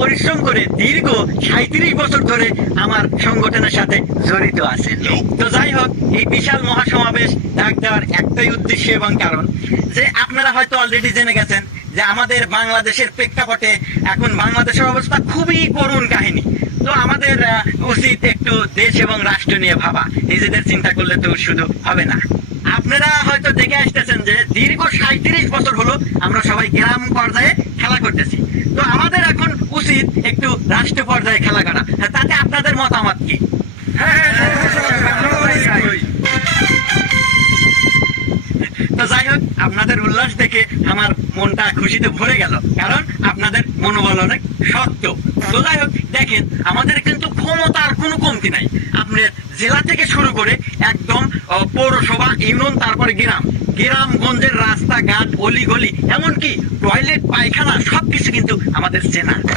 পরিশ্রম করে দীর্ঘ 37 বছর ধরে আমার সংগঠনের সাথে জড়িত আছেন। তো যাই হোক, এই বিশাল মহাসমাবেশ ডাক দেওয়ার একটাই উদ্দেশ্য এবং কারণ যে আপনারা হয়তো অলরেডি জেনে গেছেন যে আমাদের বাংলাদেশের প্রেক্ষাপটে এখন বাংলাদেশের অবস্থা খুবই করুণ কাহিনী। তো আমাদের উচিত একটু দেশ এবং রাষ্ট্র নিয়ে ভাবা, নিজেদের চিন্তা করলে তো শুধু হবে না। আপনারা হয়তো দেখে আসতেছেন যে দীর্ঘ 37 বছর হলো আমরা সবাই গ্রাম পর্যায়ে খেলা করতেছি। তো আমাদের এখন উচিত একটু রাষ্ট্র পর্যায়ে খেলা করা। তাতে আপনাদের মতামত কি? তো যাই হোক, আপনাদের উল্লাস দেখে আমার মনটা খুশিতে ভরে গেল, কারণ আপনাদের মনোবল অনেক শক্ত। তো যাই হোক, দেখেন আমাদের কিন্তু ক্ষমতার কোনো কমতি নাই। আপনার জেলা থেকে শুরু করে একদম পৌরসভা, ইউনিয়ন, তারপরে গ্রামগঞ্জের রাস্তাঘাট, অলিগলি, এমনকি টয়লেট, পায়খানা সবকিছু কিন্তু আমাদের চেনা।